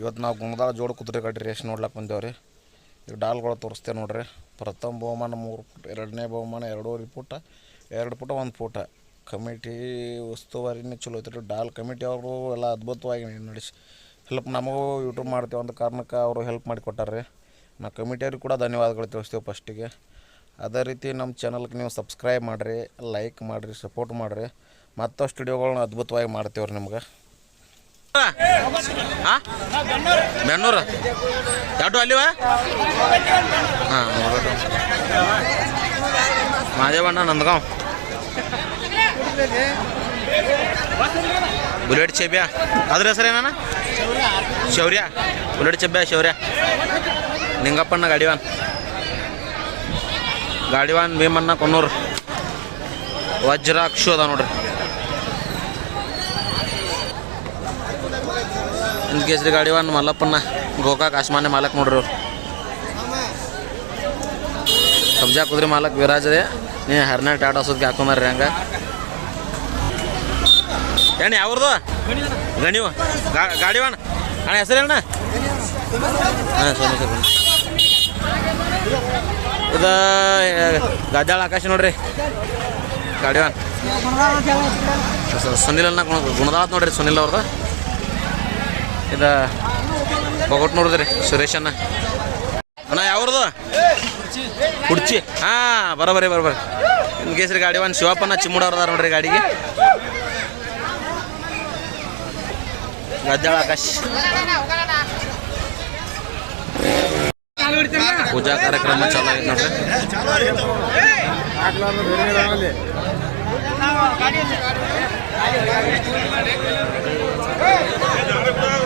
ಇವತ್ತು ನಾವು ಗುಣದಾಳ ಜೋಡು ಕುದುರೆ ಕಟ್ಟಿ ರೇಷ್ ನೋಡ್ಲಕ್ಕೆ ಬಂದೇವ್ರಿ. ಈಗ ಡಾಲ್ಗಳು ತೋರಿಸ್ತೇವೆ ನೋಡ್ರಿ. ಪ್ರಥಮ ಬಹುಮಾನ, ಮೂರು ಪುಟ, ಎರಡನೇ ಬಹುಮಾನ, ಎರಡೂವರೆ ಪುಟ, ಎರಡು ಪುಟ, ಒಂದು ಪುಟ. ಕಮಿಟಿ ಉಸ್ತುವಾರಿನೇ ಚಲೋ ಐತ್ರಿ. ಡಾಲ್ ಕಮಿಟಿ ಅವರು ಎಲ್ಲ ಅದ್ಭುತವಾಗಿ ನಡೆಸಿ ಹೆಲ್ಪ್ ನಮಗೂ ಯೂಟ್ಯೂಬ್ ಮಾಡ್ತೇವೆ ಒಂದು ಕಾರಣಕ್ಕೆ ಅವರು ಹೆಲ್ಪ್ ಮಾಡಿ ಕೊಟ್ಟಾರ್ರಿ. ನಾ ಕಮಿಟಿಯವ್ರಿಗೆ ಕೂಡ ಧನ್ಯವಾದಗಳು ತಿಳಿಸ್ತೇವೆ ಫಸ್ಟಿಗೆ ಅದೇ ರೀತಿ ನಮ್ಮ ಚಾನಲ್ಗೆ ನೀವು ಸಬ್ಸ್ಕ್ರೈಬ್ ಮಾಡಿರಿ ಲೈಕ್ ಮಾಡಿರಿ ಸಪೋರ್ಟ್ ಮಾಡಿರಿ. ಮತ್ತಷ್ಟು ವಿಡಿಯೋಗಳನ್ನ ಅದ್ಭುತವಾಗಿ ಮಾಡ್ತೇವ್ರಿ ನಿಮ್ಗೆ. ಹಾಂ? ಬೆನ್ನೂರು ಎರಡು ಅಲ್ಲಿವ? ಹಾಂ ಮಾದೇವಣ್ಣ ನಂದಗಾಂವ್. ಬುಲೆಟ್ ಚೆಬ್ಯ? ಅದ್ರ ಹೆಸರು ಏನಾನ ಶೌರ್ಯ. ಬುಲೆಟ್ ಚೆಬ್ಯ, ಶೌರ್ಯ. ನಿಂಗಪ್ಪಣ್ಣ ಗಾಡಿವಾನ್. ಗಾಡಿವಾನ್ ಭೀಮಣ್ಣ ಕೊನ್ನೂರು. ವಜ್ರಾಕ್ಷು ಅದ ನೋಡ್ರಿ. ಇಂದ ಕೇಸರಿ ಗಾಡಿ ಒಂದು ಮಲ್ಲಪ್ಪನ ಗೋಕಾಕ್ ಆಸ್ಮಾನೆ ಮಾಲಕ್ ನೋಡ್ರಿ ಅವ್ರು. ಕಬ್ಜಾ ಕುದ್ರಿ ಮಾಲಕ್ ವಿರಾಜ್ ರೀ ನೀ ಹರ್ನಾ ಟಾಟಾ ಸುದ್ಗೆ ಹಾಕೊಂಡ್ರಿ ಹಂಗ. ಏಣ ಯಾವ್ರದು? ಗಣಿವ ಗಾಡಿ ಅಣ್ಣ, ಹೆಸರು ಅಣ್ಣ ಹಾಂ ಸೋನಿ ಸರ್ ಇದು ಗದ್ದಾಳ ಆಕಾಶ ನೋಡ್ರಿ. ಗಾಡಿ ಸುನಿಲ್ ಅಣ್ಣ ಗುಣದಾತ್ ನೋಡ್ರಿ, ಸುನಿಲ್ ಅವ್ರದ್ದು ಇದು ಪೊಗಟ್ ನೋಡಿದ್ರಿ ಸುರೇಶ್ ಅಣ್ಣ. ಅಣ್ಣ, ಯಾವ್ರದ? ಕುಡ್ಚಿ. ಹಾಂ ಬರೋಬರಿ ಬರೋಬರಿ ಇನ್ ಕೇಸರಿ ಗಾಡಿ ಒಂದು ಶಿವಪ್ಪನ ಚಿಮ್ಮುಡವ್ರದಾರ ನೋಡ್ರಿ ಗಾಡಿಗೆ. ಗದ್ದಾಳ ಆಕಾಶ್. ಪೂಜಾ ಕಾರ್ಯಕ್ರಮ ಚಾಲು ಆಗೈತೆ ನೋಡ್ರಿ.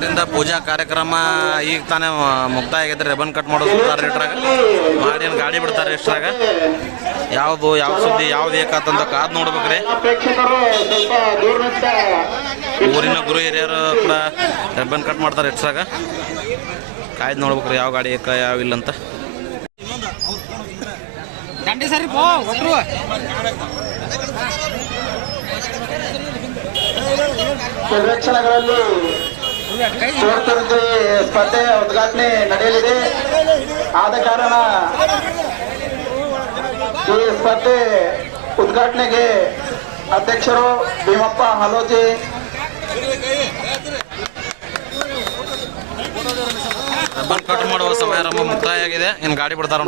ಗ್ರಾಮಸ್ಥರಿಂದ ಪೂಜಾ ಕಾರ್ಯಕ್ರಮ ಈಗ ತಾನೇ ಮುಕ್ತಾಯ ಆಗೈತೆ ರೆಬನ್ ಕಟ್ ಮಾಡೋದು ಸುತ್ತಾರ ಇಟ್ರಾಗ ಮಾಡಿ ಏನ್ ಗಾಡಿ ಬಿಡ್ತಾರೆ ಇಷ್ಟ್ರಾಗ. ಯಾವುದು ಯಾವ ಸುದ್ದಿ ಯಾವ್ದು ಏಕಾತಂತ ಕಾದ್ ನೋಡ್ಬೇಕ್ರಿ. ಊರಿನ ಗುರು ಹಿರಿಯರು ಕೂಡ ರೆಬನ್ ಕಟ್ ಮಾಡ್ತಾರೆ ಇಷ್ಟ್ರಾಗ. ಕಾಯ್ದು ನೋಡ್ಬೇಕ್ರಿ ಯಾವ ಗಾಡಿ ಏಕ ಯಾವ ಇಲ್ಲ ಅಂತ. ದಂಡಿ ಸ್ಪರ್ಧೆ ಉದ್ಘಾಟನೆ ನಡೆಯಲಿದೆ. ಆದ ಕಾರಣ ಈ ಸ್ಪರ್ಧೆ ಉದ್ಘಾಟನೆಗೆ ಅಧ್ಯಕ್ಷರು ಭೀಮಪ್ಪ ಹಲೋಜಿ ರಿಬನ್ ಕಟ್ ಮಾಡುವ ಸಮಾರಂಭ ಮುಕ್ತಾಯಾಗಿದೆ ಇನ್ನು ಗಾಡಿ ಬಿಡ್ತಾರ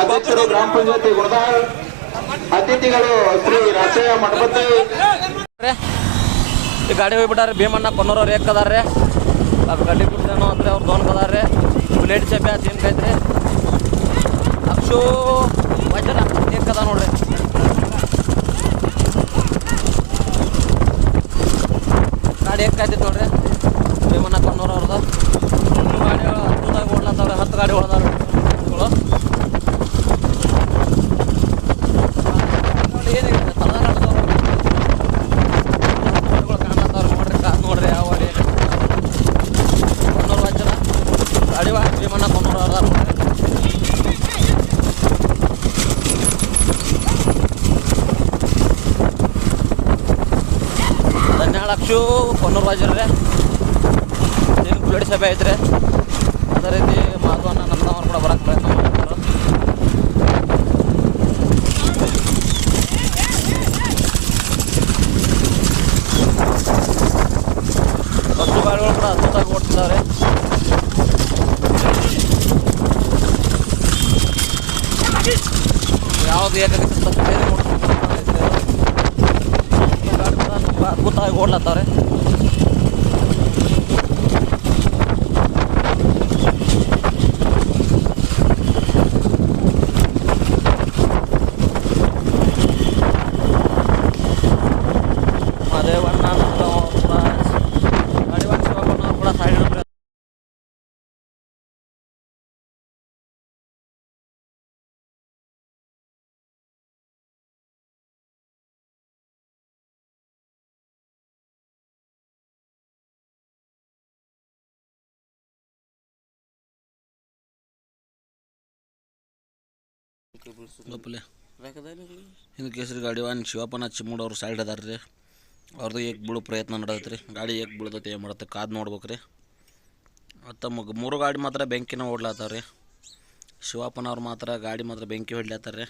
ಅಧ್ಯಕ್ಷರು ಗ್ರಾಮ ಪಂಚಾಯತಿ ಗುಣದಾಳ್ ಅತಿಥಿಗಳು ಶ್ರೀ ರಾಜ್ಯ ಮಠಪತಿ. ಈ ಗಾಡಿ ಹೋಗ್ಬಿಟ್ಟಾರೆ, ಭೀಮಣ್ಣ ಕೊನ್ನೂರವ್ರು ಹೇಗದಾರೆ ಅದು ಗಾಡಿ ಬಿಡ್ತೇನೋ ಅಂದ್ರೆ ಅವ್ರು ದೋನ್ ಕದಾರೆ ಬುಲೆಟ್ ಚಪ್ಪೆ ಏನು ಕೈತ್ರಿ? ಅಕ್ಷು ವಜ್ರ ಅದ ನೋಡ್ರಿ. ಗಾಡಿ ಹೇಗೆ ಕಾಯ್ತೈತೆ ನೋಡ್ರಿ. ಭೀಮಣ್ಣ ಕೊನ್ನೂರು ಅವ್ರದ್ದು ಗಾಡಿ ಹತ್ತು ಗಾಡಿ ಓಡ್ದಾರ ಏನಿದೆ ತಲೆ ಕಾಣ್ತಾವ್ರೆ. ಗಳು ಕಾಣತ್ತಾವ್ರಿ ನೋಡ್ರಿ ಕಾರ್ ನೋಡ್ರಿ ಯಾವ ಗಾಡಿ ಕೊನ್ನೂರು ವಜ್ರ ಗಾಡಿ ವಾ ಭೀಮಣ್ಣ ಕೊನ್ನೂರು ಅದಾರ ನೋಡ್ರಿ ಹದಿನೇಳು ಲಕ್ಷ ಕೊನ್ನೂರು ವಜ್ರ ರೀ ಏನು ಬುಲೆಟ್ ಸಭೆ ಐತ್ರಿ ಅದೇ ರೀತಿ ಮಾಧವನ್ನ ನಂದವ್ರು ಕೂಡ ಬರಕ್ಕೆ ಪ್ರಯತ್ನ ಮಾಡ್ತಾರೆ ಬಸ್ಸು ಗಾಡಿಗಳು ಕೂಡ ಅದ್ಭುತವಾಗಿ ಓಡ್ತಿದ್ದಾರೆ ಯಾವುದು ಏಕಾಗತ್ತೆ ಅಂತ ಬೇರೆ ನೋಡ್ಕೊಂಡು ಗಾಡಿ ಕೂಡ ತುಂಬ ಅದ್ಭುತವಾಗಿ ಓಡ್ಲತ್ತವ್ರೆ. ಗೊಪ್ಪಲೆ ಹಿಂದೆ ಕೇಸರಿ ಗಾಡಿ ವಾನ್ ಶಿವಪ್ಪನ ಚಿಮ್ಮುಡ್ ಅವ್ರ ಸೈಡ್ ಅದಾರ ರೀ. ಅವ್ರದ್ದು ಏಕ್ ಬೀಳೋ ಪ್ರಯತ್ನ ನಡೆದ್ರಿ ರೀ. ಗಾಡಿ ಏಕ್ ಬೀಳ್ದೈತೆ ಏನು ಮಾಡತ್ತೆ ಕಾದು ನೋಡ್ಬೇಕು ರೀ. ಮತ್ತು ಮಗ ಮೂರು ಗಾಡಿ ಮಾತ್ರ ಬೆಂಕಿನ ಓಡ್ಲಾತಾವ ರೀ. ಶಿವಪ್ಪನವ್ರು ಮಾತ್ರ ಗಾಡಿ ಮಾತ್ರ ಬೆಂಕಿ ಹೊಡ್ಲಾತ್ತಾರ ರೀ.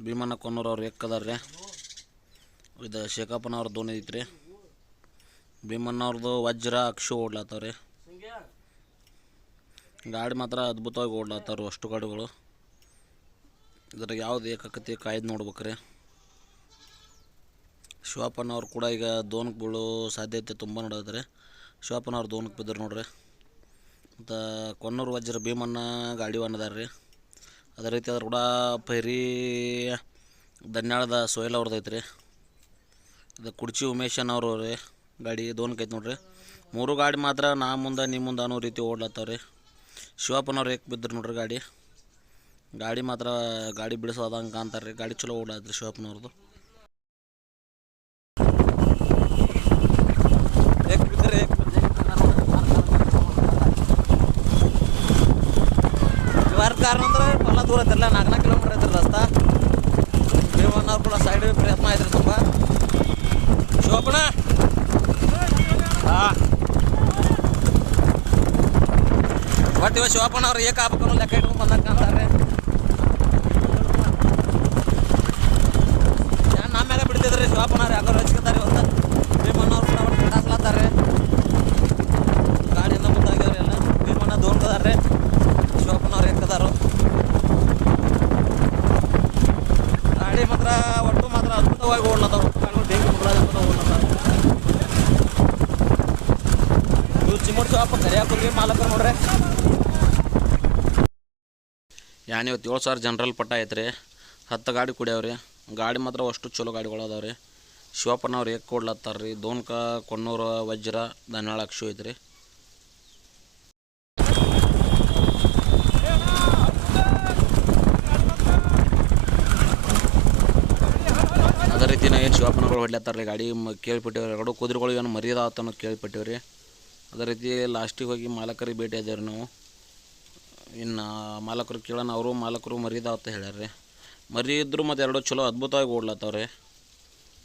ಭೀಮಣ್ಣ ಕೊನ್ನೂರು ಅವ್ರು ಎಕ್ಕದಾರ ರೀ. ಇದು ಶೇಖಪ್ಪನವ್ರ ದೋಣಿ ಐತ್ರಿ. ಭೀಮಣ್ಣವ್ರದ್ದು ವಜ್ರ ಅಕ್ಷು ಓಡ್ಲಾತಾವ ರೀ. ಗಾಡಿ ಮಾತ್ರ ಅದ್ಭುತವಾಗಿ ಓಡ್ಲಾತಾರ ಅಷ್ಟು ಗಾಡಿಗಳು. ಇದ್ರಾಗ ಯಾವ್ದು ಏಕಾಕತಿ ಕಾಯ್ದು ನೋಡ್ಬೇಕ್ರಿ. ಶಿವಪ್ಪನವ್ರು ಕೂಡ ಈಗ ದೋನಕ್ಕೆ ಬೀಳೋ ಸಾಧ್ಯತೆ ತುಂಬ ನಡೆದೈತೆ ರೀ ಶಿವಪ್ಪನವ್ರು ದೋನಕ್ಕೆ ಬಿದ್ದರು ನೋಡ್ರಿ. ಮತ್ತು ಕೊನ್ನೂರು ವಜ್ರ ಭೀಮಣ್ಣ ಗಾಡಿ ಒನ್ ಅದಾರ ರೀ. ಅದೇ ರೀತಿ ಅದ್ರ ಕೂಡ ಪೈರಿ ದನ್ಯಾಳದ ಸೋಯಲ್ ಅವ್ರದ್ದು ರೀ ಇದು ಕುಡ್ಚಿ ಉಮೇಶನ್ ಅವರು ರೀ, ಗಾಡಿ ದೋನಕ್ಕೆ ಐತೆ ನೋಡ್ರಿ. ಮೂರು ಗಾಡಿ ಮಾತ್ರ ನಾ ಮುಂದೆ ನಿಮ್ಮ ಮುಂದೆ ಅನ್ನೋ ರೀತಿ ಓಡ್ಲತ್ತವ್ರಿ. ಶಿವಪ್ಪನವ್ರು ಏಕೆ ಬಿದ್ದರು ನೋಡ್ರಿ ಗಾಡಿ. ಗಾಡಿ ಮಾತ್ರ ಗಾಡಿ ಬಿಡಿಸೋದಂಗೆ ಕಾಣ್ತಾರೆ ರೀ ಗಾಡಿ ಚಲೋ ಓಡಾದ್ರಿ ಶಿವಪ್ಪನವ್ರದ್ದು ಇವಾರ ಕಾರಣ ಅಂದ್ರೆ ಬಹಳ ದೂರ ಐತಿರಲ್ಲ ನಾಲ್ಕು ನಾಲ್ಕು ಕಿಲೋಮೀಟ್ರ್ ಐತ್ರಿ ರಸ್ತಾ. ಭೀಮಣ್ಣವ್ರು ಕೂಡ ಸೈಡ್ ಪ್ರಯತ್ನ ಐತ್ರಿ ತುಂಬ ಶಿವಪ್ಪಣ ಹಾಂ. ಒಟ್ಟು ಇವ ಶಿವಪ್ಪಣ್ಣ ಅವ್ರು ಏಕ ಅನ್ನೋ ಲೆಕ್ಕ ಇಟ್ಕೊಂಡು ಬಂದಂಗೆ ಕಾಣ್ತಾರೆ ಏನ್ ನಮ್ಮ ಮ್ಯಾಗ ಬಿಡ್ತಿದ್ರಿ ಶಿವಪ್ಪನವ್ರು ಯಾಕೋ ರಚಿಕತಾರೆ ಇವತ್ತು ಭೀಮಣ್ಣವ್ರು ಕೂಡ ಒಟ್ಟು ಕಟಾಸ್ಲತ್ತಾರೆ ಗಾಡಿಯಿಂದ ಮುಂದಾಗ್ಯವ್ರಿ ಎಲ್ಲ. ಭೀಮಣ್ಣ ಶಿವಪ್ಪನವ್ರು ಎಕ್ಕದಾರು ಗಾಡಿ ಮಾತ್ರ ಒಟ್ಟು ಮಾತ್ರ ಅದ್ಭುತವಾಗಿ ಓಡ್ಲತ್ತವ್ರು ಓಡ್ಲತ್ತಾವ ಇವ್ರು ಚಿಮ್ಮಡ್ ಶಿವಪ್ಪ ಮಾಲಕರು ನೋಡ್ರಿ. ಯಾನಿವತ್ತು ಏಳು ಸಾವಿರ ಜನರಲ್ ಪಟ್ಟ ಐತ್ರಿ. ಹತ್ತು ಗಾಡಿ ಕುಡಿಯವ್ರಿ. ಗಾಡಿ ಮಾತ್ರ ಅಷ್ಟು ಚಲೋ ಗಾಡಿಗಳು ಅದಾವ್ರಿ. ಶಿವಪ್ಪನವ್ರು ಏಕ್ ಕೊಡ್ಲತ್ತಾರ ರೀ ದೋನ್ಕ ಕೊನ್ನೂರು ವಜ್ರ ದನಾಳ ಅಕ್ಷು ಐತ್ರಿ. ಅದೇ ರೀತಿ ನಾ ಏನು ಶಿವಪ್ಪನಗಳು ಹೊಡ್ಲತ್ತಾರ ರೀ ಗಾಡಿ ಕೇಳ್ಪಟ್ಟಿವ್ರಿ. ಎರಡು ಕುದುರೆಗಳು ಏನು ಮರ್ಯಾದ ಆತನೋ ಕೇಳ್ಪಟ್ಟಿವ್ರಿ. ಅದೇ ರೀತಿ ಲಾಸ್ಟಿಗೆ ಹೋಗಿ ಮಾಲಕರಿಗೆ ಭೇಟಿ ಆದೇವ್ರಿ ನಾವು. ಇನ್ನು ಮಾಲಕರು ಕೇಳೋಣ, ಅವರು ಮಾಲಕರು ಮರ್ಯಾದ ಅಂತ ಹೇಳ್ಯಾರ ರೀ ಮರಿ ಇದ್ರು ಮತ್ತು ಎರಡು ಚಲೋ ಅದ್ಭುತವಾಗಿ ಓಡ್ಲತ್ತವ್ರಿ.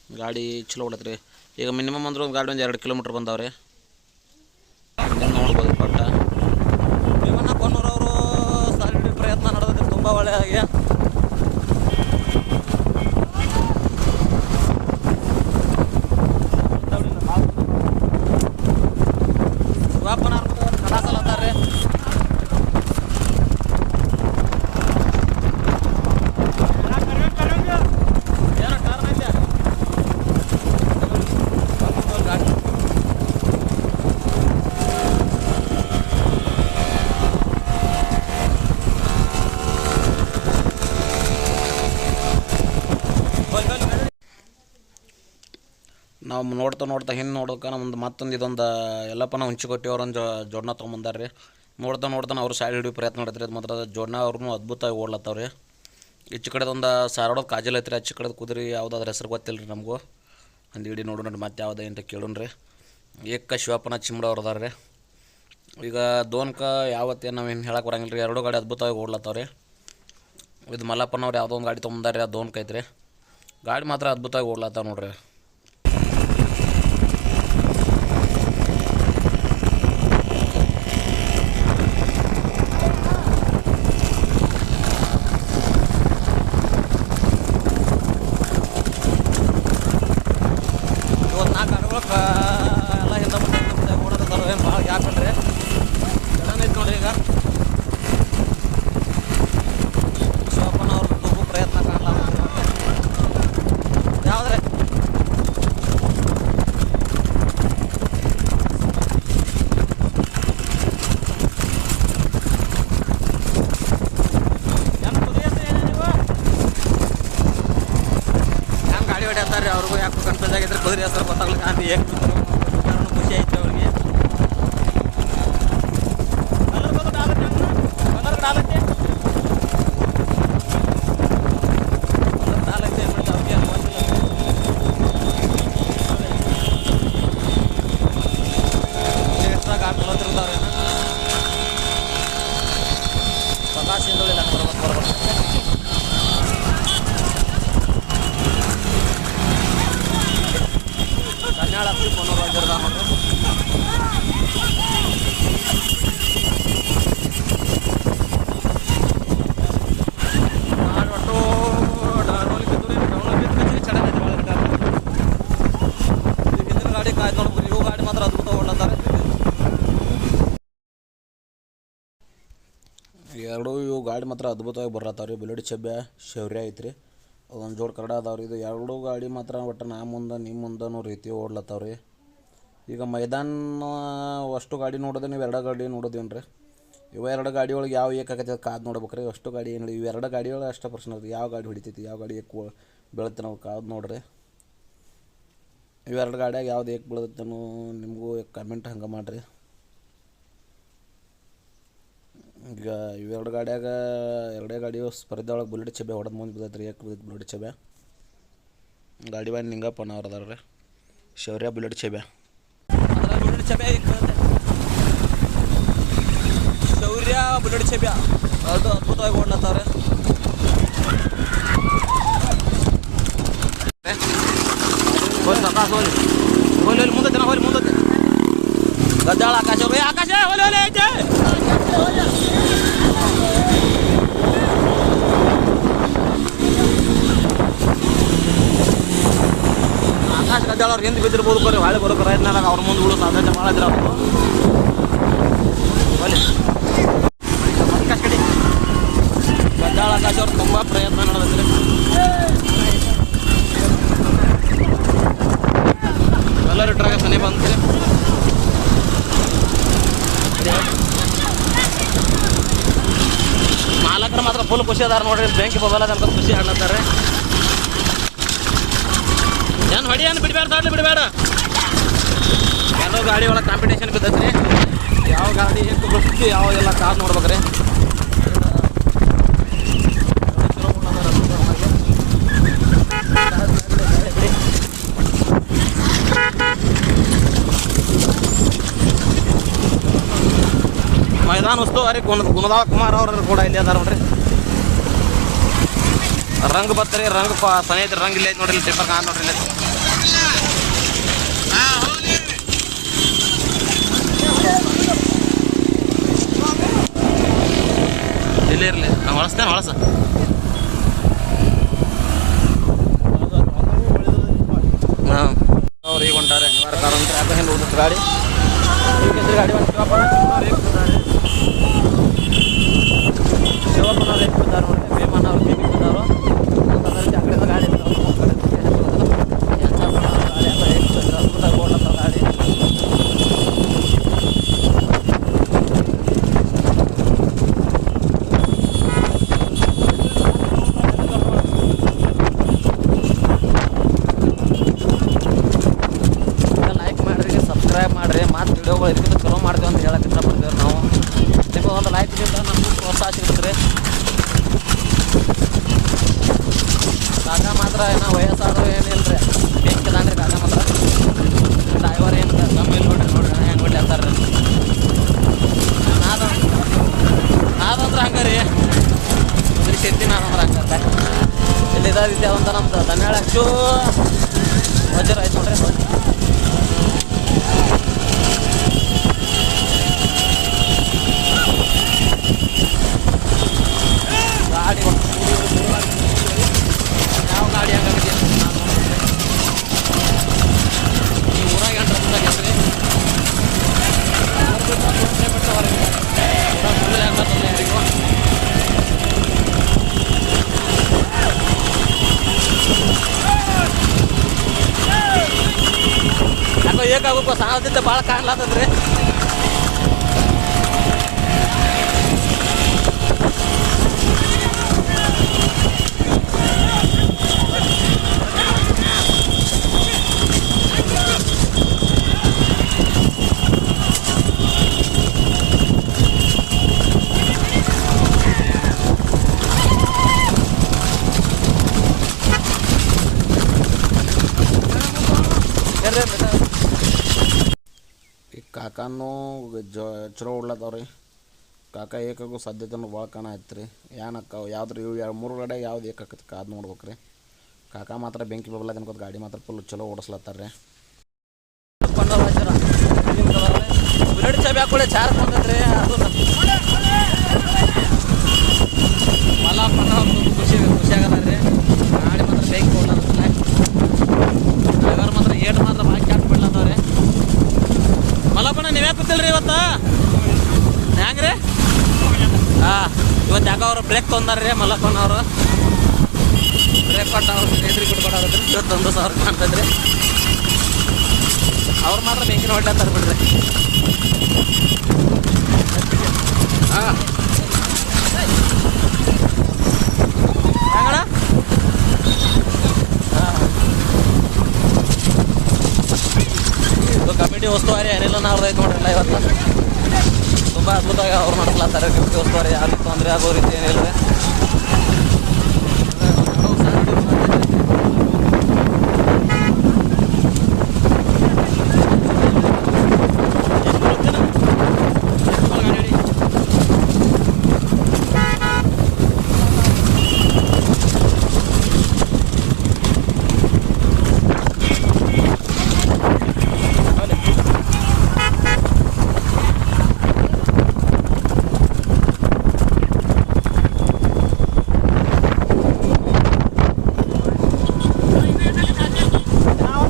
ಗಾಡಿ ಚಲೋ ಓಡತ್ರಿ ಈಗ ಮಿನಿಮಮ್ ಅಂದ್ರೆ ಒಂದು ಗಾಡಿ ಒಂದು ಎರಡು ಕಿಲೋಮೀಟ್ರ್ ಬಂದವ್ರಿ. ನೋಡ್ಬೋದು ಪಟ್ಟ. ಭೀಮಣ್ಣ ಕೊನ್ನೂರವರು ಸಾಲಿಡ್ ಪ್ರಯತ್ನ ನಡೆದ್ರೆ ತುಂಬ ಒಳ್ಳೆಯದಾಗಿ ಶಿವಪ್ಪನವ್ರು ಕಡಾಸಲತ್ತಾರ್ರಿ ಏನೋ ಕಾರಣ ಐತೆ ಗಾಡಿ ನಾವು ನೋಡ್ತಾ ನೋಡ್ತಾ ಹಿಂದೆ ನೋಡೋಕೆ ನಮ್ದು ಮತ್ತೊಂದು ಇದೊಂದು, ಎಲ್ಲಪ್ಪನ ಹುಂಚಿ ಕೊಟ್ಟಿವ್ರು ಒಂದು ಜೋಡ್ನ ತೊಗೊಂಬಂದಾರ ರೀ ನೋಡ್ತಾ ನೋಡ್ತಾನೆ ಅವರು ಸೈಡ್ ಹಿಡಿಯೋ ಪ್ರಯತ್ನ ಮಾಡಿದ್ರಿ ಅದು ಮಾತ್ರ ಜೋಡ್ನ ಅವ್ರೂ ಅದ್ಭುತವಾಗಿ ಓಡ್ಲತ್ತವ್ರಿ. ರೀ ಈಚೆ ಕಡೆದು ಒಂದು ಸಾರೋಡೋದು ಕಾಜಲ್ ಐತ್ರಿ, ಆಚೆ ಕಡೆದು ಕುದುರೆ ಯಾವುದಾದ್ರ ಹೆಸರು ಗೊತ್ತಿಲ್ಲ ರೀ ನಮಗೂ. ಒಂದು ಇಡೀ ನೋಡೋಣ ರೀ ಮತ್ತೆ ಯಾವುದೇ ಅಂತ ಕೇಳೋಣ ರೀ ಏಕ ಶಿವಪ್ಪನ ಚಿಮ್ಡ ಅವ್ರದಾರ ರೀ ಈಗ ದೋನ್ಕ ನಾವು ಏನು ಹೇಳಕ್ಕೆ ಬರಂಗಿಲ್ಲ ರೀ ಎರಡು ಗಾಡಿ ಅದ್ಭುತವಾಗಿ ಓಡ್ಲತ್ತವ್ರಿ. ರೀ ಇದು ಮಲ್ಲಪ್ಪನವ್ರು ಯಾವುದೋ ಒಂದು ಗಾಡಿ ತೊಗೊಂಬಂದಾರ ಅದು ದೋನ್ಕ ಐತ್ರಿ. ಗಾಡಿ ಮಾತ್ರ ಅದ್ಭುತವಾಗಿ ಓಡ್ಲತ್ತಾವ ನೋಡ್ರಿ ಇವತ್ತು ನಾಲ್ಕು ಗಾಡಿಗಳು ಕ ಎಲ್ಲ ಹಿಂದೆ ಮುಂದೆ ಹಿಂದೆ ಮುಂದೆ ಓಡೋದತ್ತಾರ ಏನು ಭಾಳ ಗ್ಯಾಪ್ ಇಲ್ರಿ ಜನ ಐತೆ ನೋಡ್ರಿ ಈಗ ಶಿವಪ್ಪನವ್ರ ತುಂಬು ಪ್ರಯತ್ನ ಕಾಣಲ್ಲ ಯಾವ್ದ್ರೆ ಹೆಂಗ್ ಕುದಿಯತ್ತೆ ಏನೇ ನೀವು ಹೆಂಗೆ ಗಾಡಿ ಹೊಡ್ಯಾತಾರೆ ಅವ್ರಿಗೂ ಯಾಕೆ ಕನ್ಫ್ಯೂಸ್ ಆಗಿದ್ರೆ ಕುದುರೆ ಹೆಸರು ಗೊತ್ತಾಗ್ಲಿಕ್ಕೆ ಅಂತ ಏಕ್ ಬಿದ್ರು ಕಾರಣ ಖುಷಿ ಆಯ್ತು ಅವ್ರಿಗೆ ಗಾಡಿ ಮಾತ್ರ ಅದ್ಭುತವಾಗಿ ಬರ್ಲತ್ತಾವ ರೀ ಚಬ್ಯ ಶೌರ್ಯ ಐತ್ರಿ. ಅದೊಂದು ಜೋಡ್ ಕರಡ ಅದಾವ್ರಿ. ಇದು ಎರಡೂ ಗಾಡಿ ಮಾತ್ರ ಒಟ್ಟು ನಾ ಮುಂದೆ ನಿಮ್ಮ ಮುಂದೆನೂ ರೀತಿ ಓಡ್ಲತ್ತಾವ ರೀ ಈಗ ಮೈದಾನ ಅಷ್ಟು ಗಾಡಿ ನೋಡೋದು ನೀವು ಎರಡು ಗಾಡಿ ನೋಡೋದೇನು ರೀ ಇವ ಎರಡು ಗಾಡಿ ಒಳಗೆ ಯಾವ ಏಕಾಗತ್ತೆ ಕಾದು ನೋಡ್ಬೇಕು ರೀ ಅಷ್ಟು ಗಾಡಿ ಏನು ಇವು ಎರಡು ಗಾಡಿ ಒಳಗೆ ಅಷ್ಟು ಪ್ರಶ್ನೆ ಅದು ಯಾವ ಗಾಡಿ ಹೊಡಿತೈತಿ? ಯಾವ ಗಾಡಿ ಏಕ್ ಬೀಳುತ್ತೆ ನಾವು ಕಾದು ನೋಡ್ರಿ. ಇವೆರಡು ಗಾಡಿಯಾಗ ಯಾವ್ದು ಏಕ್ ಬೀಳತ್ತೆ ನಿಮಗೂ ಕಮೆಂಟ್ ಹಂಗೆ ಮಾಡಿರಿ. ಈಗ ಇವೆರಡು ಗಾಡಿಯಾಗ, ಎರಡೇ ಗಾಡಿ ಸ್ಪರ್ಧೆ ಒಳಗೆ ಬುಲೆಟ್ ಚಬೆ ಹೊಡೆದು ಮುಂದೆ ಬಿದ್ದೈತೆ ರೀ ಬಿದ್ದೈತೆ ಬುಲೆಟ್ ಚಬೆ ಗಾಡಿ ಬಾಯಿ ನಿಂಗಪ್ಪನ ಅವ್ರು ರೀ. ಶೌರ್ಯ ಬುಲೆಟ್ ಚಬೆ ಬುಲೆಟ್ ಚಬೆ ಶೌರ್ಯ ಬುಲೆಟ್ ಚಬೆ ಅದು ಅದ್ಭುತವಾಗಿ ಓಡ್ಲತ್ತವ್ರೆ ಹೋಲಿ ಸಾಕಾಸ್, ಹೋಲಿ. ಹೋಲಿ ಮುಂದೆ ಗದ್ದಾಳ ಆಕಾಶ ಆಕಾಶ, ಹೋಲಿ ಹೋಲಿ ಐತೆ ಗದ್ದಾಳ ಅವ್ರು ಹಿಂದೆ ಬಿದ್ದಿರ್ಬೋದು ಬರೀ ಹೊಳೆ ಬರೋಕೆ ರೈತನಾಗ ಅವ್ರ ಮುಂದೆ ಉಳು ಸಾಧ್ಯತೆ ಭಾಳ ಅವರು ಬನ್ನಿ. ಕಡೆ ಗದ್ದಾಳ ಆಕಾಶ ಅವ್ರು ತುಂಬ ಪ್ರಯತ್ನ ನಡೆದ್ರೆ ಎಲ್ಲರೂ ಟ್ರಾಗ ಸನಿ ಬಂದ್ರೆ. ಮಾಲಕರು ಮಾತ್ರ ಫುಲ್ ಖುಷಿ ಅದಾರ ನೋಡ್ರಿ. ಬೆಂಕಿ ಬದಲ ಅಂತ ಖುಷಿ ಆಡ್ಲತ್ತಾರೆ ಏನು ಹೊಡಿ ಬಿಡಬೇಡ ದಾಟ್ಲಿ ಬಿಡಬೇಡ ಎಲ್ಲೋ ಗಾಡಿ ಒಳಗೆ ಕಾಂಪಿಟೇಷನ್ ಬಿದ್ದೈತ್ರಿ. ಯಾವ ಗಾಡಿ ಎಷ್ಟು ಬಸ್ತಿ ಯಾವ ಎಲ್ಲ ಕಾರ್ ನೋಡ್ಬೇಕ್ರಿ. ಮೈದಾನ ಉಸ್ತುವಾರಿ ಗುಣ ಗುಣದಾಳ ಕುಮಾರ್ ಅವ್ರ ಕೂಡ ಇಲ್ಲಿ ಅದಾರ ನೋಡ್ರಿ. ರಂಗ್ ಬತ್ತರಿ, ರಂಗ್ ಪ ಸನಿ ಐತ್ರಿ ರಂಗ್ ಇಲ್ಲಿ ನೋಡ್ರಿ ಟಿಪ್ಪರ್ ಕಾಣ್ ನೋಡ್ರಿ ಇಲ್ಲಿ. 干嘛了师 ಸಬ್ಸ್ಕ್ರೈಬ್ ಮಾಡಿರಿ, ಮತ್ತು ವೀಡಿಯೋಗಳು ಇದಕ್ಕಿಂತ ಚಲೋ ಮಾಡ್ತೀವಿ ಅಂತ ಹೇಳಕ್ಕೆ ಇಷ್ಟಪಡ್ತೀವಿ ನಾವು. ನಿಮಗೆ ಒಂದು ಲೈಕ್ ಇದ್ದ ನಮಗೂ ಪ್ರೋತ್ಸಾಹ ಸಿಗುತ್ತೆ. ಕಾಕ ಮಾತ್ರ ಏನೋ ವಯಸ್ಸಾದ್ರು ಏನಿಲ್ಲ ರೀ ಬೇಕಿದಾನ್ರಿ ಕಾಕ ಮಾತ್ರ? ಡ್ರೈವರ್ ಏನು ಕಮ್ಮಿ ಇಲ್ಲ ನೋಡ್ರಿ ನೋಡ್ರಿ, ಹೆಂಗೆ ಬಿಟ್ಟು ಅಂತಾರೆ ನಾದ ನಾದಂದ್ರೆ ಹಂಗೆ ರೀ. ಶಕ್ತಿ ನಾನಂದ್ರೆ ಇಲ್ಲಿ ಇದಾದ ಅಂತ ನಮ್ದು? ಧನ್ಯಾಳ ಅಚ್ಚು. ವಜ್ರ ಆಯ್ತು ನೋಡ್ರಿ ಗಾಡಿ ಒಟ್ಟು ಯಾವ ಗಾಡಿ ಹಂಗಾಗತ್ತೆ ಅಂತ ನಾನು ನೋಡ್ತಿದ್ದೆ. ಈ ಊರಾಗ ಎಂಟು ರಸ್ತಾಗೈತ್ರಿ ಯಾರಿಗೂ ಯಾಕೋ ಸಾಲದಿದ್ದ ಭಾಳ ಕಾಣ್ಲಾತದ್ರಿ ಏನ್ರಿ ಈ ಕಾಕಾನು ಚಲೋ ಉಡ್ಲತ್ತವ್ರಿ ಕಾಕ ಏಕಾಗೋ ಸಾಧ್ಯತೆನೂ ಭಾಳ ಕಾಣ ರೀ ಏನಕ್ಕ ಯಾವ್ದ್ರ, ಇವು ಎರಡು ಮೂರು ಗಡೆ ಯಾವ್ದು ಏಕಾಕತಿ ಕಾದು ನೋಡ್ಬೇಕು ರೀ ಕಾಕ ಮಾತ್ರ ಬೆಂಕಿ ಬಬಲ ಅನ್ಕೋತ ಗಾಡಿ ಮಾತ್ರ ಫುಲ್ ಚಲೋ ಓಡಿಸ್ಲತ್ತಾರ ರೀ ಚಾರ್ಜ್ ಖುಷಿ ಖುಷಿ ರೀ ಗಾಡಿ ಮಾತ್ರ ಕೊಡ್ಲಾರ ಡ್ರೈವರ್ ಮಾತ್ರ ಏಟ್ ಮಾತ್ರ ಬಾಕಿ ಕ್ಯಾಟ್ ಬಿಡ್ಲತ್ತವ್ರಿ ಮಲ್ಲಪ್ಪನ ನೀವ್ ಕೂತಿಲ್ರಿ ಇವತ್ತ? ಹೆಂಗ್ರಿ? ಹಾಂ ಇವತ್ತು ಯಾಕೋ ಅವರು ಬ್ರೇಕ್ ಬಂದಾರ್ರಿ ಮಲ್ಲಪ್ಪನ ಅವರು. ರೇಪಟ್ ಅವ್ರು ಕೊಟ್ಕೊಡೋದ್ರಿ ಇವತ್ತೊಂದು ಸಾವಿರ ಕಾಣ್ತದ್ರಿ ಅವ್ರು ಮಾತ್ರ ಬೆಂಕಿನ ಹೊಟ್ಟೆ ತರ್ಬಿಡ್ರಿ. ಹಾಂ. ಕಮಿಟಿ ವಸ್ತು ಏನಿಲ್ಲ ನಾವು ಐತೆ ನೋಡ್ರಲ್ಲ ಇವತ್ತು. ತುಂಬ ಅದ್ಭುತವಾಗಿ ಅವ್ರು ನಡೆಸ್ಲತ್ತಾರೆ ಕಮಿಟಿ ಉಸ್ತುವಾರಿ ಯಾರು ತೊಂದರೆ ಆಗೋ ರೀತಿ ಏನಿಲ್ಲ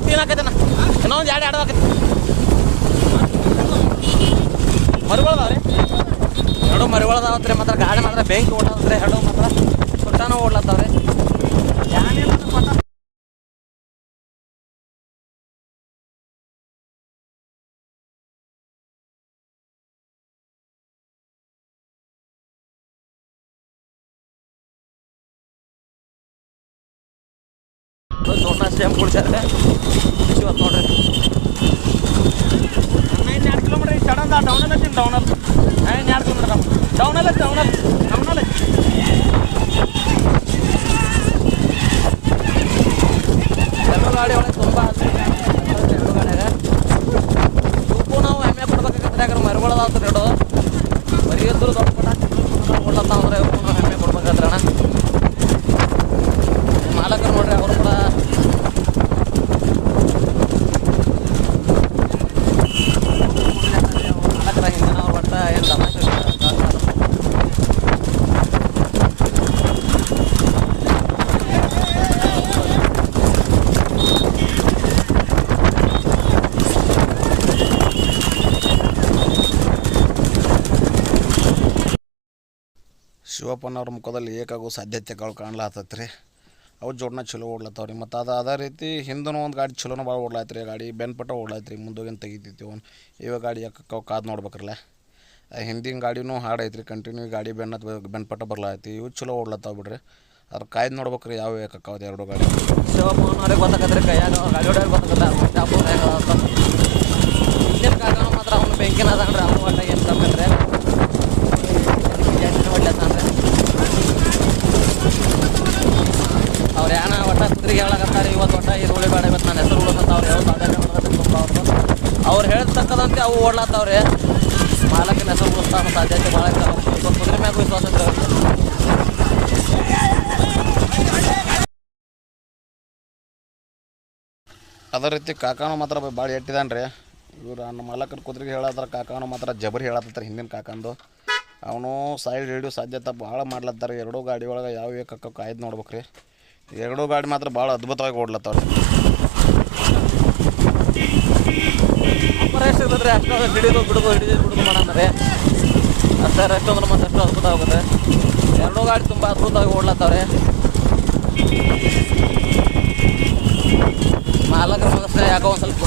ಏನಾಕೈತನ ಇನ್ನೂ ಒಂದು ಎರಡು ಎರಡು ಆಕೈತಿ ಮರಿಗೊಳ್ದಾವ್ರಿ ಎರಡು ಮಾತ್ರ ಗಾಡಿ ಮಾತ್ರ ಬೆಂಕಿ ಓಡಾದ್ರೆ ಹೆಡೋ ಮಾತ್ರ ಸುಟ್ಟಾನು ಓಡ್ಲತ್ತಾವ್ರಿ. ಇವತ್ತು ನೋಡ್ರಿ. ಹದಿನೈದು ಎರಡು ಕಿಲೋಮೀಟರ್ ಡೌನಲ್ಲಿ ಹತ್ತೀನಿ ಡೌನಲ್ಲಿ ಕಿಲೋಮೀಟ್ರ್ ಡೌನಲ್ಲಿ ಡೌನಲ್ಲಿ ಡೌನಲ್ಲಿ ಎರಡು ಗಾಡಿ ಒಳಗೆ ತುಂಬ ಎರಡು ಗಾಡಿಯಾಗ ಇವಕ್ಕೂ ನಾವು ಹೆಮ್ಮೆ ಪಡ್ಬೇಕಾಗತ್ತೆ ಯಾಕಂದ್ರೆ ಮರಿಗೊಳದಾವ್ತು ಎರಡು ಬರೀ ಎದ್ರು ದೊಡ್ಡ ಪಟ ಓಡ್ಲತ್ತಾವ ಅಂದ್ರೆ ಇವಕ್ಕೂ ನಾವು ಹೆಮ್ಮೆ ಪಡ್ಬೇಕಾದ್ರೆ ಅಣ್ಣ ಮಾಲಕರು ನೋಡ್ರಿ ಅವರು ಕೂಡ ಮಾಲಕರ ಹಿಂದಿನ ಅವ್ರ ಒಟ್ಟ ಏನು ತಮಾಷೆ ಇಲ್ಲ. ಶಿವಪ್ಪನವ್ರ ಮುಖದಲ್ಲಿ ಏಕಾಗೋ ಸಾಧ್ಯತೆಗಳು ಕಾಣ್ಲಾತತ್ರಿ. ಅವು ಜೋಡ್ನ ಚಲೋ ಓಡ್ಲತ್ತಾವ್ರಿ. ಮತ್ತು ಅದು ಅದೇ ರೀತಿ ಹಿಂದೂ ಒಂದು ಗಾಡಿ ಚಲೋನೂ ಭಾಳ ಓಡ್ಲಾತ್ರಿ. ಗಾಡಿ ಬೆನ್ಪಟ್ಟ ಓಡ್ಲಾತ್ರಿ. ಮುಂದೋಗಿನ ತೆಗಿತೈತಿ ಅವ್ನು. ಇವಾಗ ಗಾಡಿ ಯಾಕೆ ಕಾದು ನೋಡ್ಬೇಕ್ರಲ್ಲ. ಹಿಂದಿನ ಗಾಡಿನೂ ಹಾಡೈತ್ರಿ. ಕಂಟಿನ್ಯೂ ಗಾಡಿ ಬೆನ್ನ ಬೆನ್ಪಟ್ಟ ಬರ್ಲಾಯ್ತು ಇವು ಚಲೋ ಓಡ್ಲತ್ತಾವ ಬಿಡ್ರಿ. ಅದ್ರ ಕಾಯ್ದು ನೋಡ್ಬೇಕ್ರಿ ಯಾವ ಯಾಕಕ್ಕಾವ್ದು ಎರಡು ಗಾಡಿ. ಶಿವಪ್ಪನವ್ರಿಗೆ ಗೊತ್ತಾಗತ್ರಿ ಕೈಯಾಗ. ಗಾಡಿ ಮಾತ್ರ ಅವ್ನು ಬೆಂಕಿನ ಅದಾನ್ರಿ ಅವ್ನು ಒಟ್ಟ ಏನು ಕಮ್ಮಲ್ರಿ ಹೊಡ್ಲತ್ತಾನ್ರಿ ಅವ್ರು ಏನ ಹೇಳಕತ್ತಾರೆ. ಇವತ್ತು ಒಟ್ಟ ಈರುಳ್ಳಿ ಬೇಡ, ಇವತ್ತು ನನ್ನ ಹೆಸರು ಉಳಿದಂತ ಅವ್ರು ಹೇಳೋದು ಅದೇ ಮಾಡೋದು ತುಂಬ ಅವ್ರದ್ದು ಅವ್ರು. ಹೇಳ್ತಕ್ಕದಂತೆ ಅವು ಓಡ್ಲಾತಾವ್ರಿ ಮಾಲಕಿನ ಹೆಸರು ಉಳಿಸ್ತಾವ ಸಾಧ್ಯತೆ ಭಾಳ ಇರ್ತಾವ ಕುದುರೆ ಮ್ಯಾಗೂ ಸ್ವಾತಂತ್ರ್ಯ ಅದೇ ರೀತಿ ಕಾಕಾನು ಮಾತ್ರ ಭಾಳ ಎಟ್ಟಿದಾನೆ ರೀ ಇವ್ರು ನಮ್ಮ ಮಾಲಕರ ಕುದುರೆಗೆ ಹೇಳತ್ತಾರ ಕಾಕಾನು ಮಾತ್ರ ಜಬರಿ ಹೇಳತ್ತಾರ ಹಿಂದಿನ ಕಾಕಂದು. ಅವನು ಸೈಡ್ ಹಿಡಿಯೋ ಸಾಧ್ಯತೆ ಭಾಳ ಮಾಡ್ಲತ್ತಾರ. ಎರಡೂ ಗಾಡಿ ಒಳಗೆ ಯಾವ ಕಾಯ್ದು ನೋಡ್ಬೇಕು ರೀ ಎರಡೂ ಗಾಡಿ ಮಾತ್ರ ಭಾಳ ಅದ್ಭುತವಾಗಿ ಓಡ್ಲತ್ತವ್ರಿ. ಅಷ್ಟೊಂದು ಹಿಡಿದು ಬಿಡುಗು ಹಿಡಿದು ಬಿಡುಗು ಮಾಡಂದ್ರೆ ಅಷ್ಟೇ ರೆಸ್ಟ್ ಅಂದ್ರೆ ಮತ್ತೆ ಅಷ್ಟು ಅದ್ಭುತ ಆಗುತ್ತೆ. ಎರಡೂ ಗಾಡಿ ತುಂಬ ಅದ್ಭುತವಾಗಿ ಓಡ್ಲತ್ತವ್ರೆ. ಮಾಲಕರ ಮಗಸ್ತೆ ಯಾಕೋ ಒಂದು ಸ್ವಲ್ಪ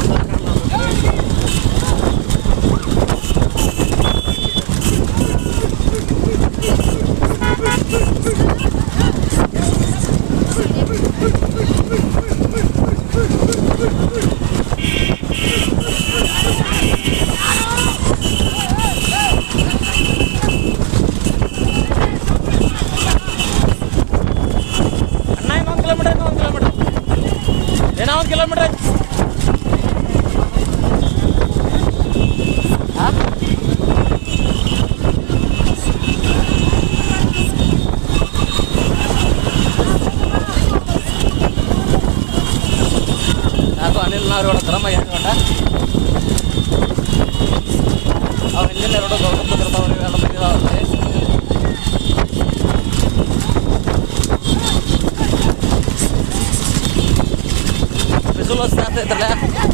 Dala.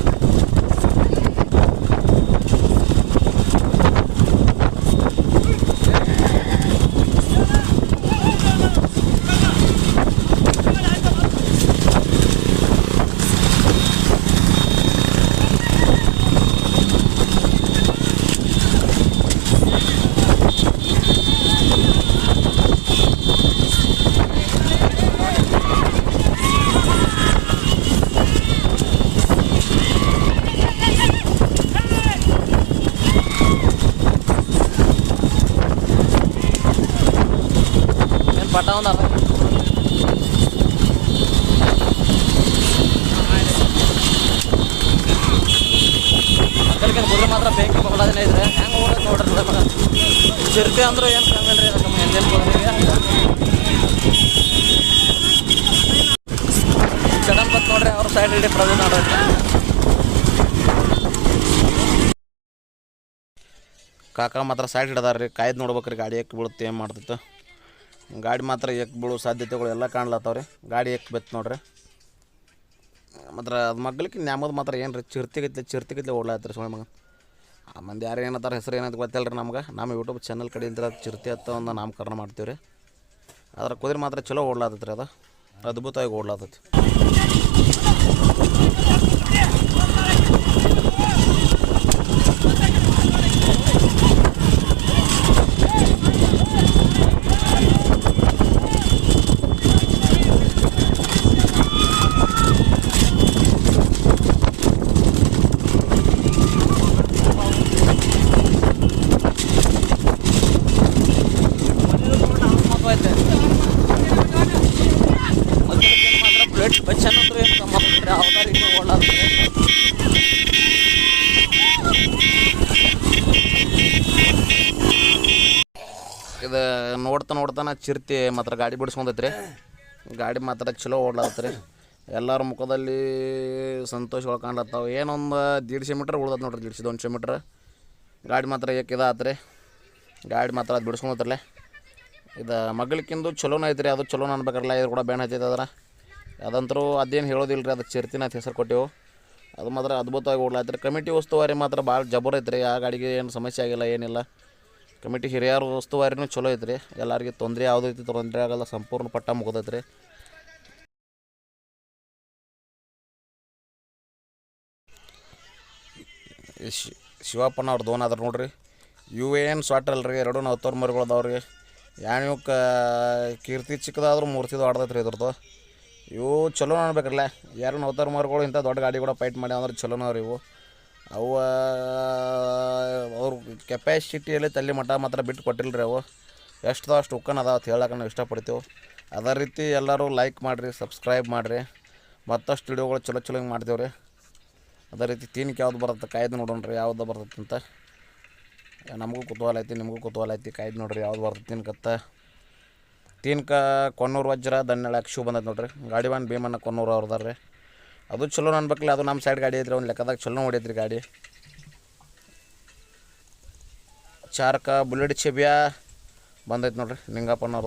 ಒಟ್ಟ ಒಂದು ಅರ್ಧ ಮಕ್ಕಳಿಗೆ ಮಾತ್ರ ಬೆಂಕಿ ಬಗಳದನೇ ಇದ್ರೆ ಹೆಂಗೆ ಹೋಗೋದು ನೋಡ್ರಿ ಮಗ ಚಿರತೆ ಅಂದ್ರೆ ಏನು ಕಮ್ಮಿ ಇಲ್ರಿ ಅದಕ್ಕೆ ಹಿಂದಿನ ಕುದುರೆಗೆ ಚಡನ್ ಬತ್ ನೋಡ್ರಿ ಅವ್ರ ಸೈಡ್ ಹಿಡಿ ಪ್ರವೀಣ್ ನೋಡ್ರಿ ಕಾಕ ಮಾತ್ರ ಸೈಡ್ ಹಿಡ್ದಾರ್ರಿ ಕಾಯ್ದು ನೋಡ್ಬೇಕ್ರಿ ಗಾಡಿ ಎಕ್ ಬೀಳುತ್ತೆ ಏನು ಮಾಡ್ತಿತ್ತು ಗಾಡಿ ಮಾತ್ರ ಎಕ್ ಬೀಳೋ ಸಾಧ್ಯತೆಗಳು ಎಲ್ಲ ಕಾಣ್ಲತ್ತಾವ ರೀ ಗಾಡಿ ಎಕ್ ಬೆತ್ತು ನೋಡ್ರಿ. ಮಾತ್ರ ಅದು ಮಗ್ಲಿಕ್ಕೆ ನ್ಯಾಮದ್ ಮಾತ್ರ ಏನು ರೀ ಚಿರ್ತಿಗೈತೆ ಚಿರ್ತಿಗೈತೆ ಓಡ್ಲಾತ್ರಿ ಸುಳ್ಳು ಮಗ. ಆ ಮಂದಿ ಯಾರು ಏನತ್ತಾರ ಹೆಸರು ಏನಂತ ಗೊತ್ತಿಲ್ಲ ರೀ ನಮ್ಗೆ. ನಮ್ಮ ಯೂಟ್ಯೂಬ್ ಚಾನಲ್ ಕಡೆಯಿಂದ ಚಿರ್ತಿ ಹತ್ತ ಒಂದು ನಾಮಕರಣ ಮಾಡ್ತೀವಿ ರೀ ಅದ್ರ ಕುದುರೆ ಮಾತ್ರ ಚಲೋ ಓಡ್ಲಾತೈತಿ ರೀ ಅದು. ಅದ್ಭುತವಾಗಿ ಓಡ್ಲಾತೈತಿ ಐತೆ ಮಾತ್ರ ಪ್ಲೇಟ್ ಬಚ್ಚನ್ ಅಂದ್ರೆ ಏನು ಕಮ್ಮ ಆಗ್ಬಿಟ್ರೆ ಅವ್ರ ಇದು ಓಡಾಡ್ತಾರೆ ಇದು ನೋಡ್ತಾ ಚಿರ್ತೆ ಮಾತ್ರ ಗಾಡಿ ಬಿಡಿಸ್ಕೊಂಡೈತ್ರಿ. ಗಾಡಿ ಮಾತ್ರ ಚಲೋ ಓಡ್ಲಾತ್ರಿ ಎಲ್ಲರ ಮುಖದಲ್ಲಿ ಸಂತೋಷ ಕಾಣ್ಲತ್ತಾವ ಏನೊಂದು ದೀಡ್ಶೆ ಮೀಟ್ರ್ ಉಳ್ದತ್ ನೋಡ್ರಿ ದೀಡ್ಶೆ ದೊನ್ಶೆ ಮೀಟ್ರ್. ಗಾಡಿ ಮಾತ್ರ ಏಕಿದಾತ್ರಿ ಗಾಡಿ ಮಾತ್ರ ಅದು ಬಿಡಿಸ್ಕೊಂಡತ್ರಲ್ಲ ಇದು ಮಗಳಿಕ್ಕಿಂದು ಚಲೋನ ಐತ್ರಿ, ಅದು ಚಲೋನ ಅನ್ಬೇಕಲ್ಲ ಇದು ಕೂಡ ಬೇಣ ಹತ್ತೈತೆ ಅದರ ಅದಂತರೂ ಅದೇನು ಹೇಳೋದಿಲ್ಲ ರೀ ಅದು ಚಿರ್ತಿನ ಅಂತ ಹೆಸರು ಕೊಟ್ಟೆವು. ಅದು ಮಾತ್ರ ಅದ್ಭುತವಾಗಿ ಓಡ್ಲಾತ್ರಿ ಕಮಿಟಿ ಉಸ್ತುವಾರಿ ಮಾತ್ರ ಭಾಳ ಜಬರ್ ಐತ್ರಿ, ಆ ಗಾಡಿಗೆ ಏನು ಸಮಸ್ಯೆ ಆಗಿಲ್ಲ, ಏನಿಲ್ಲ. ಕಮಿಟಿ ಹಿರಿಯರು ಉಸ್ತುವಾರಿನೂ ಚಲೋ ಐತ್ರಿ. ಎಲ್ಲರಿಗೆ ತೊಂದರೆ ಯಾವುದೂ ಐತಿ ತೊಂದರೆ ಆಗಲ್ಲ, ಸಂಪೂರ್ಣ ಪಟ್ಟ ಮುಗ್ದೈತ್ರಿ. ಶಿ, ಶಿವಪ್ಪನ ಅವ್ರ ದೋನ್ ಆದ್ರೆ ನೋಡ್ರಿ. ಇವು ಏನು ಸ್ವಾಟ್ ಅಲ್ರಿ, ಎರಡು ನವತ್ತವ್ರ ಮರಿಗಳು ಅದಾವ್ರಿ. ಯಾಣಿವಕ್ಕೆ ಕೀರ್ತಿ ಚಿಕ್ಕದಾದ್ರೂ ಮೂರ್ತಿದು ಆಡ್ದೈತ್ರಿ ಇದ್ರದ್ದು. ಇವು ಚಲೋ ಅನ್ಬೇಕಲ್ಲ ಯಾರು ನವತ್ತಾರು ಮರಿಗಳು ಇಂಥ ದೊಡ್ಡ ಗಾಡಿ ಕೂಡ ಫೈಟ್ ಮಾಡಿ ಅಂದ್ರೆ ಚಲೋನ ಅವ್ರಿ ಇವು. ಅವು ಅವ್ರ ಕೆಪ್ಯಾಸಿಟಿಯಲ್ಲಿ ತಲೆ ಮಠ ಮಾತ್ರ ಬಿಟ್ಟು ಕೊಟ್ಟಿಲ್ಲ ರೀ ಅವು. ಎಷ್ಟು ಅಷ್ಟು ಉಕ್ಕನ್ ಅದಾವ ಅಂತ ಹೇಳಕ್ಕೆ ನಾವು ಇಷ್ಟಪಡ್ತೀವಿ. ಅದೇ ರೀತಿ ಎಲ್ಲರೂ ಲೈಕ್ ಮಾಡಿರಿ ಸಬ್ಸ್ಕ್ರೈಬ್ ಮಾಡಿರಿ. ಮತ್ತಷ್ಟು ವಿಡಿಯೋಗಳು ಚಲೋ ಚಲೋ ಮಾಡ್ತೀವಿ ರೀ ಅದೇ ರೀತಿ ತೀನಿಕೆ ಯಾವ್ದು ಬರುತ್ತೆ ಕಾಯ್ದು ನೋಡೋಣ ರೀ, ಯಾವ್ದು ಬರ್ತೈತೆ ಅಂತ. ನಮಗೂ ಕುತೂಹಲ ಐತಿ, ನಿಮಗೂ ಕುತೂಹಲ ಐತಿ, ಕಾಯ್ದು ನೋಡ್ರಿ ಯಾವ್ದು ಬರ್ತೈತೆ ತಿನ್ಕತ್ತ. ತೀನ್ಕ ಕೊನ್ನೂರು ವಜ್ರ ದನ್ನೆಳ ಅಕ್ಷು ಬಂದೈತೆ ನೋಡ್ರಿ. ಗಾಡಿ ಭೀಮನ್ನ ಭೀಮಣ್ಣ ಕೊನ್ನೂರು ಅವ್ರದಾರ ರೀ ಅದು ಚಲೋ ಅನ್ಬೇಕಲ್ಲ ಅದು ನಮ್ಮ ಸೈಡ್ ಗಾಡಿ ಐತ್ರಿ, ಒಂದು ಲೆಕ್ಕದಾಗ ಚಲೋ ಹೊಡೈತ್ರಿ ಗಾಡಿ. ಚಾರ್ಕ, ಬುಲೆಟ್ ಚೆಬಿಯ ಬಂದೈತೆ ನೋಡ್ರಿ ನಿಂಗಪ್ಪನವ್ರದ್ದು